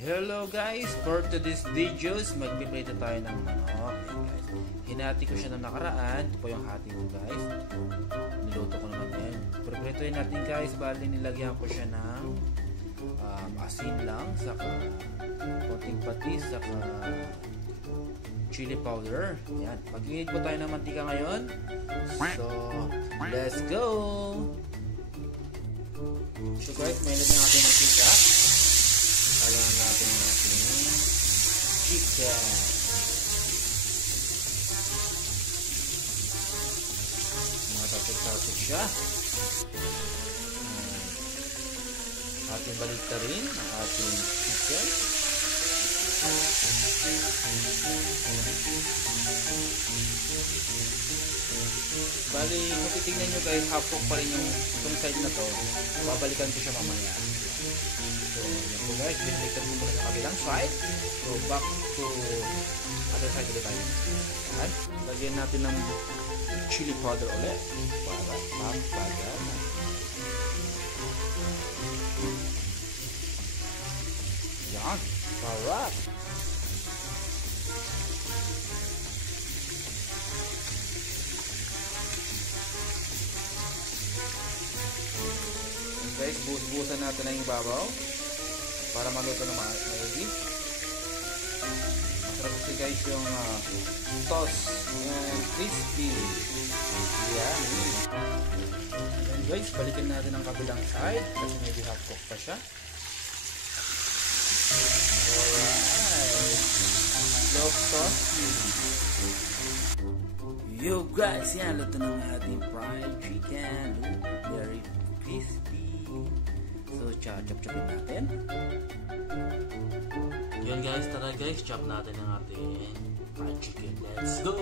Hello guys! For today's videos, magpiprito tayo ng manok. Ayan guys. Hinati ko siya ng nakaraan. Ito po yung hati ko guys. Niluto ko naman yan. Pripritoin natin guys. Bali nilagyan ko siya ng asin lang. Saka konting patis. Saka chili powder. Ayan. Mag-init po tayo ng mantika ngayon. So, let's go! So guys, may nilagyan natin ng mantika. Kailangan natin ng ating chicken. Mga tapik-tapik siya. Ating baligta rin ang ating chicken. Bali, kung titignan nyo guys, half cook pa rin yung itong side na to. Babalikan ko siya mamaya. So, yan po guys, binaliktad mo muna sa kabilang side. So, back to other side ulit tayo. Yan. Lagyan natin ng chili powder ulit. Para pampagal. Yan. Sarap. Guys, buhos-buhosan natin na yung babaw para maluto na maigi. Masarap kasi guys yung sauce and crispy. Yan. And guys, balikan natin ang kabilang side kasi medyo half cook pa siya. Alright. Look sauce. Yo guys, yan. Luto ng ating fried chicken. Very crispy. So, chop-chopin natin. Yun guys, tara guys, chop natin ang ating fried chicken. Let's go!